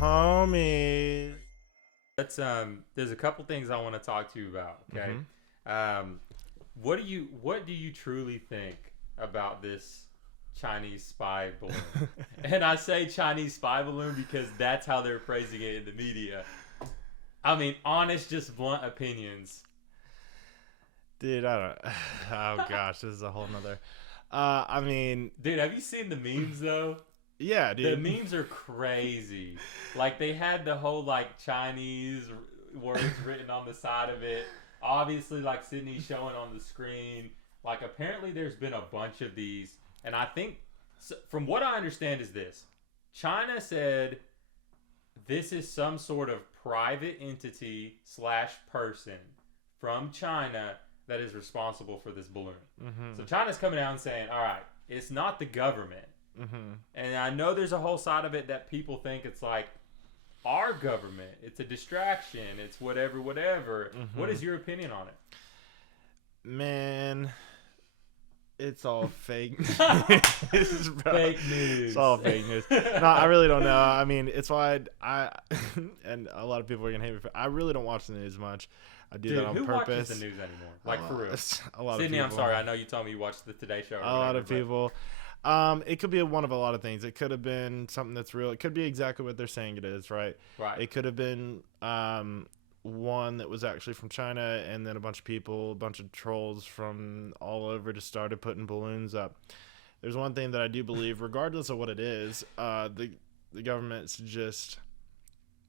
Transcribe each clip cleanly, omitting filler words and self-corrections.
homies. There's a couple things I want to talk to you about. Okay. Mhm. Um, what do you truly think about this Chinese spy balloon? And I say Chinese spy balloon because that's how they're phrasing it in the media. I mean, honest, just blunt opinions. Dude, I don't. Oh gosh, this is a whole nother. I mean, Dude, have you seen the memes though? yeah, The dude. memes are crazy. Like they had the whole like Chinese words written on the side of it. Obviously, like Sydney showing on the screen. Like apparently, there's been a bunch of these, and I think, from what I understand, is this: China said this is some sort of private entity slash person from China that is responsible for this balloon. So Mhm. China's coming out and saying, all right, it's not the government. Mhm. And I know there's a whole side of it that people think it's like our government. It's a distraction. It's whatever, whatever. What is Mhm. your opinion on Man, it's all fake it? news, bro. Fake It's news. all fake news. No, I really don't know. I mean, it's why I and a lot of people are gonna hate me. I really don't watch the news much. I do Dude, that on who watches purpose. the news anymore? Like for real. A lot of Sydney, people. I'm sorry. I know you told me you watched the Today Show or A lot whatever, of but people. It could be one of a lot of things. It could have been something that's real. It could be exactly what they're saying it is, right? right. It could have been one that was actually from China, and then a bunch of people, a bunch of trolls from all over just started putting balloons up. There's one thing that I do believe, regardless of what it is, the government's just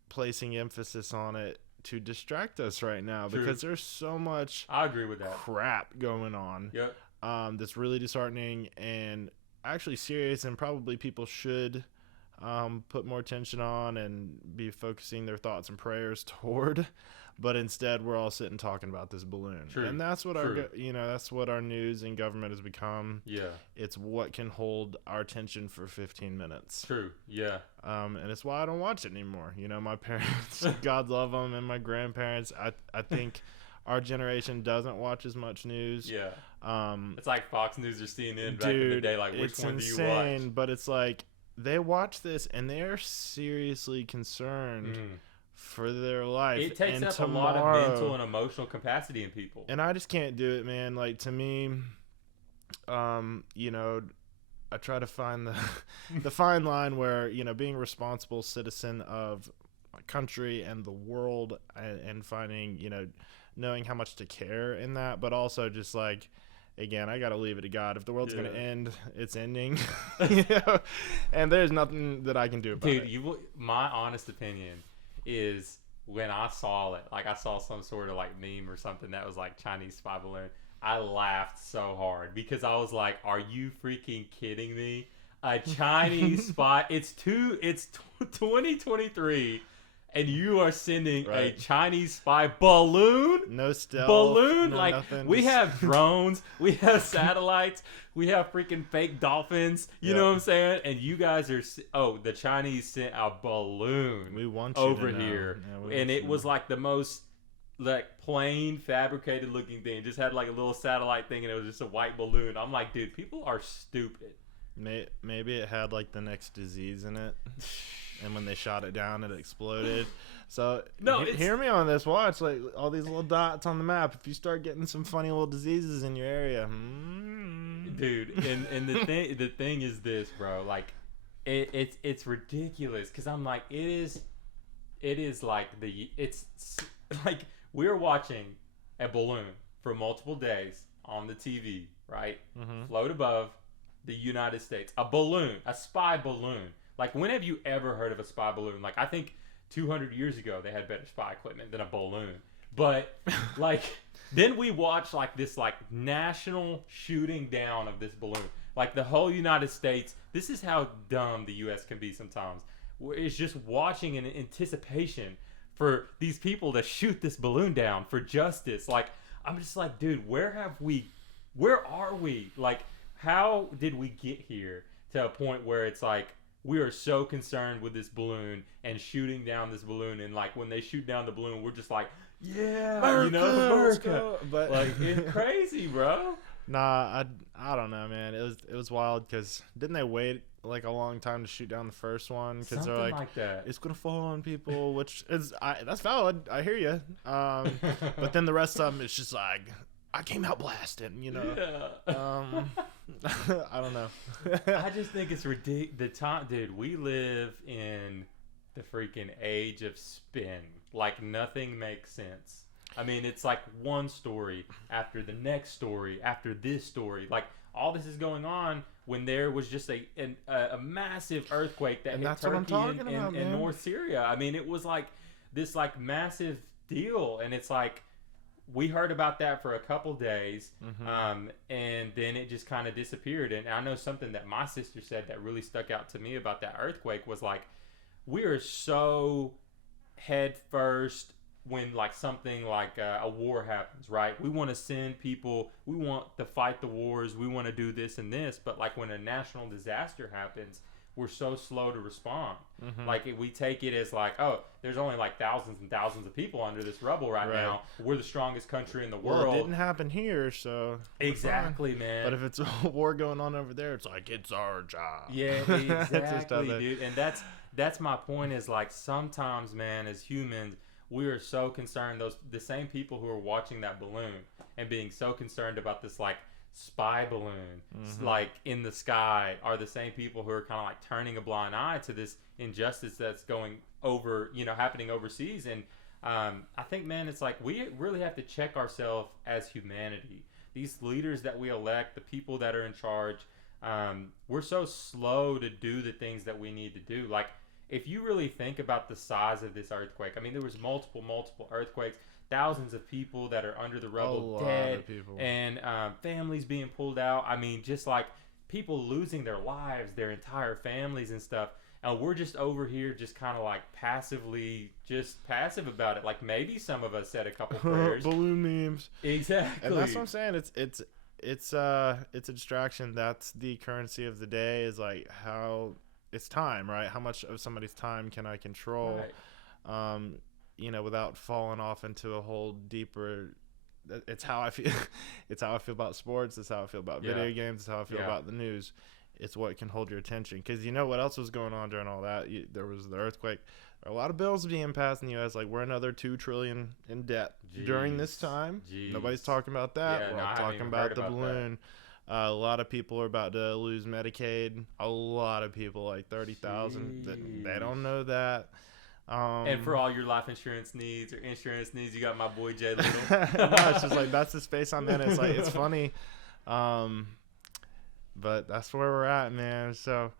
placing emphasis on it to distract us right now True. because there's so much I agree with that. crap going on Yep. that's really disheartening and actually serious, and probably people should put more attention on and be focusing their thoughts and prayers toward. But instead, we're all sitting talking about this balloon, True. and that's what True. that's what our news and government has become. Yeah. It's what can hold our attention for 15 minutes. True. Yeah. And it's why I don't watch it anymore. My parents, God love them, and my grandparents. I think our generation doesn't watch as much news. Yeah. Um, It's like Fox News or CNN back dude, in the day. Like, which it's one insane, do you watch? but it's like they watch this and they're seriously concerned Mm. for their life. It takes and up tomorrow, a lot of mental and emotional capacity in people. and I just can't do it, man. Like, to me, I try to find the the fine line where being a responsible citizen of my country and the world, and finding knowing how much to care in that, but also just like, again, I gotta leave it to God. If the world's gonna Yeah. end, it's ending. you know? And there's nothing that I can do about Dude, it. my honest opinion is when I saw it, like I saw some sort of like meme or something that was like Chinese spy balloon. I laughed so hard because I was like, "Are you freaking kidding me? A Chinese spy? It's 2023, and you are sending a Right. Chinese spy balloon? No stealth, Balloon? no Like nothing. we just- have drones, we have satellites, we have freaking fake dolphins. You know Yep. what I'm saying? And you guys are the Chinese sent a balloon We want you over to know. here, Yeah, we and want you it to was know. like the most like plain fabricated looking thing. It just had like a little satellite thing, and it was just a white balloon. I'm like, dude, people are stupid. Maybe it had like the next disease in it, and when they shot it down, it exploded. So No, it's- hear me on this. Watch, like, all these little dots on the map. If you start getting some funny little diseases in your area, Dude, and the thing is this, bro. Like, it's ridiculous because I'm like, it is like it's like we're watching a balloon for multiple days on the TV, right? Mhm. Float above the United States, a balloon, a spy balloon. Like, when have you ever heard of a spy balloon? Like, I think 200 years ago they had better spy equipment than a balloon. But like, then we watch like this like national shooting down of this balloon. Like the whole United States. This is how dumb the U.S. can be sometimes. It's just watching in anticipation for these people to shoot this balloon down for justice. Like, I'm just like, dude, where are we? Like, how did we get here to a point where it's like we are so concerned with this balloon and shooting down this balloon, and like when they shoot down the balloon, we're just like, yeah, America, let's America. go. But Like, it's crazy, bro. nah, I don't know, man. It was wild because didn't they wait like a long time to shoot down the first one because they're Something like, like that. it's gonna fall on people, which is that's valid. I hear you. But then the rest of them, it's just like I came out blasting, you know. Yeah. I don't know. I just think it's ridiculous. The time, dude, we live in the freaking age of spin. Like nothing makes sense. I mean, it's like one story after the next story after this story. Like all this is going on when there was just a massive earthquake that And hit that's what I'm Turkey talking and about, man. North Syria. I mean, it was like this like massive deal, and it's like we heard about that for a couple days, and then it just kind of disappeared. And I know something that my sister said that really stuck out to me about that earthquake was like, we are so head first when like something like a war happens, right? We want to send people, we want to fight the wars, we want to do this and this, but like when a national disaster happens, we're so slow to respond. Like we take it as like, oh, there's only like thousands and thousands of people under this rubble right now. We're the strongest country in the world. Well, it didn't happen here, so exactly, man. But if it's a war going on over there, it's like it's our job. Yeah, exactly, dude. And that's my point. Is like sometimes, man, as humans, we are so concerned. The same people who are watching that balloon and being so concerned about this like spy balloon like in the sky are the same people who are kind of like turning a blind eye to this injustice that's going over, you know, happening overseas. And I think, man, it's like we really have to check ourselves as humanity. These leaders that we elect, the people that are in charge, we're so slow to do the things that we need to do. Like if you really think about the size of this earthquake, I mean, there was multiple earthquakes, thousands of people that are under the rubble dead, and families being pulled out. I mean, just like people losing their lives, their entire families and stuff. And we're just over here just kind of like just passive about it. Like maybe some of us said a couple prayers. Balloon memes. Exactly. And that's what I'm saying. It's a distraction. That's the currency of the day, is like how it's time, right? How much of somebody's time can I control? Right. You know, without falling off into a whole deeper. It's how I feel. It's how I feel about sports. It's how I feel about video games. It's how I feel about the news. It's what can hold your attention. Because you know what else was going on during all that? There was the earthquake. There are a lot of bills being passed in the U.S. Like we're another $2 trillion in debt during this time. Nobody's talking about that. We're all talking about the balloon. A lot of people are about to lose Medicaid. A lot of people, like 30,000, they don't know that. And for all your life insurance needs or insurance needs, you got my boy Jay Little. No, it's just like that's the space I'm in. It's like it's funny, but that's where we're at, man. So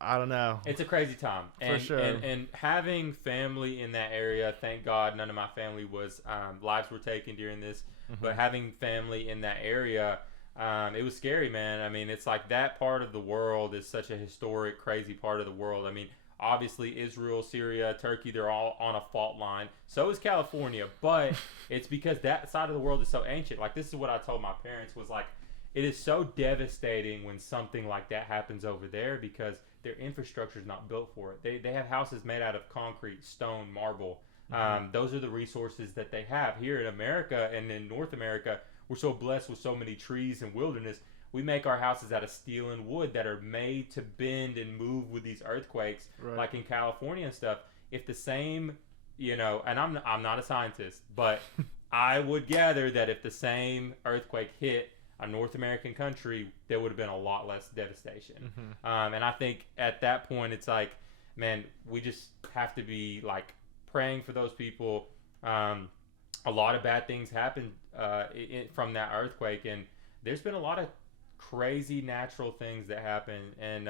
I don't know. It's a crazy time, for sure. And having family in that area, thank God, none of my family was lives were taken during this. But having family in that area, it was scary, man. I mean, it's like that part of the world is such a historic, crazy part of the world. I mean, obviously Israel, Syria, Turkey, they're all on a fault line. So is California, but it's because that side of the world is so ancient. Like this is what I told my parents was like, it is so devastating when something like that happens over there because their infrastructure is not built for it. They have houses made out of concrete, stone, marble. Those are the resources that they have. Here in America and in North America, we're so blessed with so many trees and wilderness. We make our houses out of steel and wood that are made to bend and move with these earthquakes, like in California and stuff. If the same, you know, and I'm not a scientist, but I would gather that if the same earthquake hit a North American country, there would have been a lot less devastation. And I think at that point, it's like, man, we just have to be like praying for those people. A lot of bad things happened from that earthquake, and there's been a lot of crazy natural things that happen. And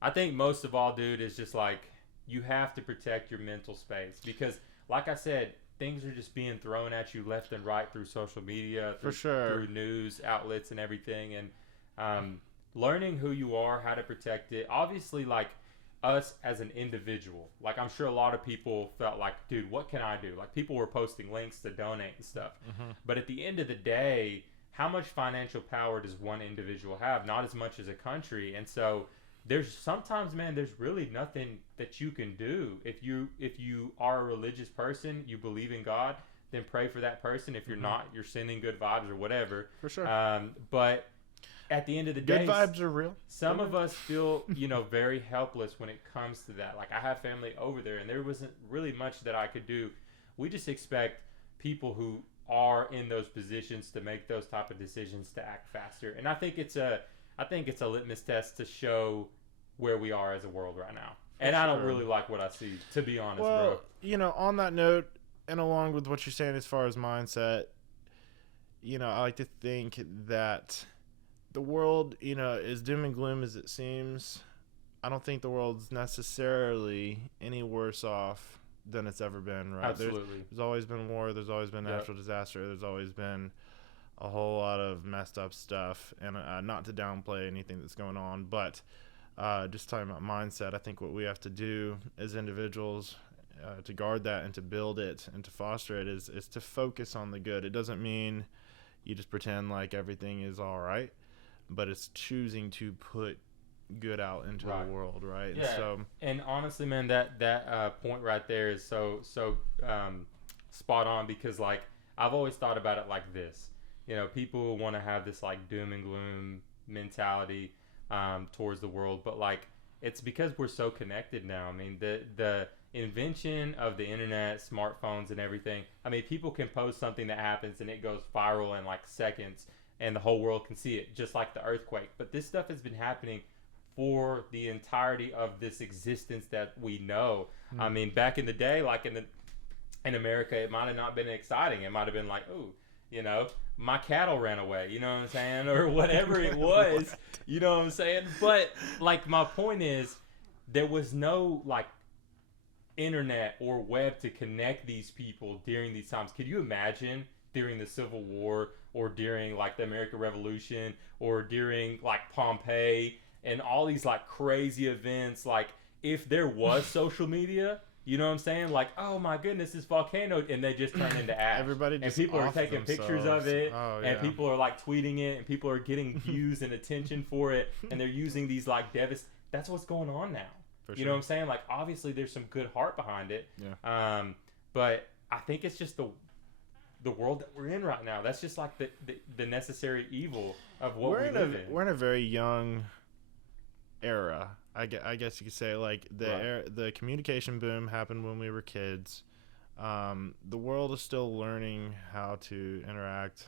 I think most of all, dude, is just like you have to protect your mental space because, like I said, things are just being thrown at you left and right through social media, through news outlets and everything. And learning who you are, how to protect it. Obviously, like us as an individual, like I'm sure a lot of people felt like, dude, what can I do? Like people were posting links to donate and stuff. But at the end of the day, how much financial power does one individual have? Not as much as a country. And so there's sometimes, man, there's really nothing that you can do. If you are a religious person, you believe in God, then pray for that person. If you're not, you're sending good vibes or whatever. For sure. But at the end of the Good day, vibes are real. some of us feel, very helpless when it comes to that. Like, I have family over there, and there wasn't really much that I could do. We just expect people who are in those positions to make those type of decisions to act faster. And I think it's a litmus test to show where we are as a world right now. And I don't really like what I see, to be honest, bro. Well, on that note, and along with what you're saying as far as mindset, I like to think that the world, as doom and gloom as it seems, I don't think the world's necessarily any worse off than it's ever been, right? Absolutely. There's always been war. There's always been natural disaster. There's always been a whole lot of messed up stuff. And not to downplay anything that's going on, but just talking about mindset, I think what we have to do as individuals to guard that and to build it and to foster it is to focus on the good. It doesn't mean you just pretend like everything is all right, but it's choosing to put good out into the world, right? Yeah. And honestly, man, that point right there is so spot on, because like I've always thought about it like this. People want to have this like doom and gloom mentality towards the world, but like it's because we're so connected now. I mean, the invention of the internet, smartphones, and everything. I mean, people can post something that happens and it goes viral in like seconds, and the whole world can see it, just like the earthquake. But this stuff has been happening for the entirety of this existence that we know. I mean, back in the day, like in America, it might have not been exciting. It might have been like, ooh, my cattle ran away, you know what I'm saying? Or whatever it was, you know what I'm saying? But like, my point is, there was no like internet or web to connect these people during these times. Could you imagine during the Civil War, or during like the American Revolution, or during like Pompeii and all these like crazy events? Like, if there was social media, you know what I'm saying? Like, oh my goodness, this volcano, and they just turn into ash. Everybody just and people are off taking themselves. pictures of it, and yeah. people are like tweeting it, and people are getting views and attention for it, and they're using these like that's what's going on now. For you know what I'm saying? Like, obviously there's some good heart behind it. Yeah. But I think it's just the world that we're in right now. That's just like the necessary evil of what we live in. We're in a very young era. I guess you could say, like, the communication boom happened when we were kids. The world is still learning how to interact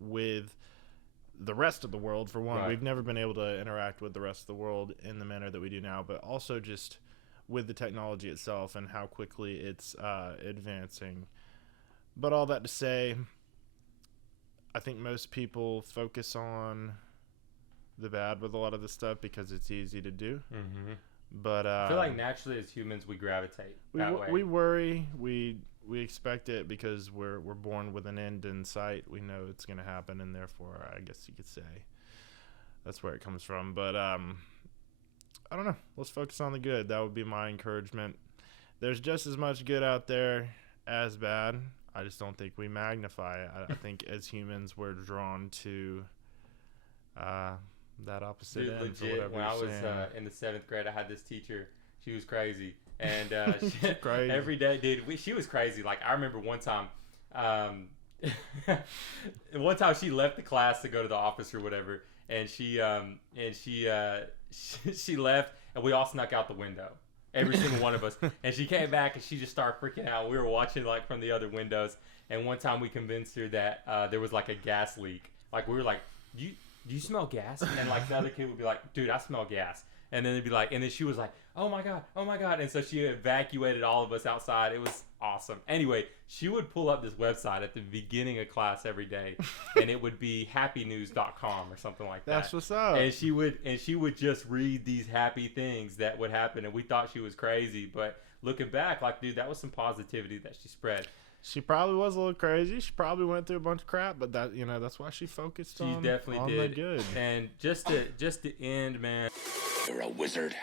with the rest of the world, for one. We've never been able to interact with the rest of the world in the manner that we do now, but also just with the technology itself and how quickly it's advancing. But all that to say, I think most people focus on the bad with a lot of this stuff because it's easy to do. Mm-hmm. But I feel like naturally as humans we gravitate that way. We worry. We expect it because we're born with an end in sight. We know it's going to happen, and therefore, I guess you could say that's where it comes from. But I don't know. Let's focus on the good. That would be my encouragement. There's just as much good out there as bad. I just don't think we magnify it. I think as humans, we're drawn to that opposite end. Legit, for whatever when I was in the 7th grade, I had this teacher. She was crazy. And crazy. Every day, dude, she was crazy. Like, I remember one time, she left the class to go to the office or whatever, and she left, and we all snuck out the window. Every single one of us. And she came back and she just started freaking out. We were watching like from the other windows. And one time we convinced her that there was like a gas leak. Like, we were like, do you smell gas? And like the other kid would be like, dude, I smell gas. And then it'd be like, and then she was like, oh my God. And so she evacuated all of us outside. It was awesome. Anyway, she would pull up this website at the beginning of class every day, and it would be happynews.com or something like that. That's what's up. And she would just read these happy things that would happen, and we thought she was crazy, but looking back, like, dude, that was some positivity that she spread. She probably was a little crazy. She probably went through a bunch of crap, but that's why she focused on definitely the good. And just to end, man. You're a wizard.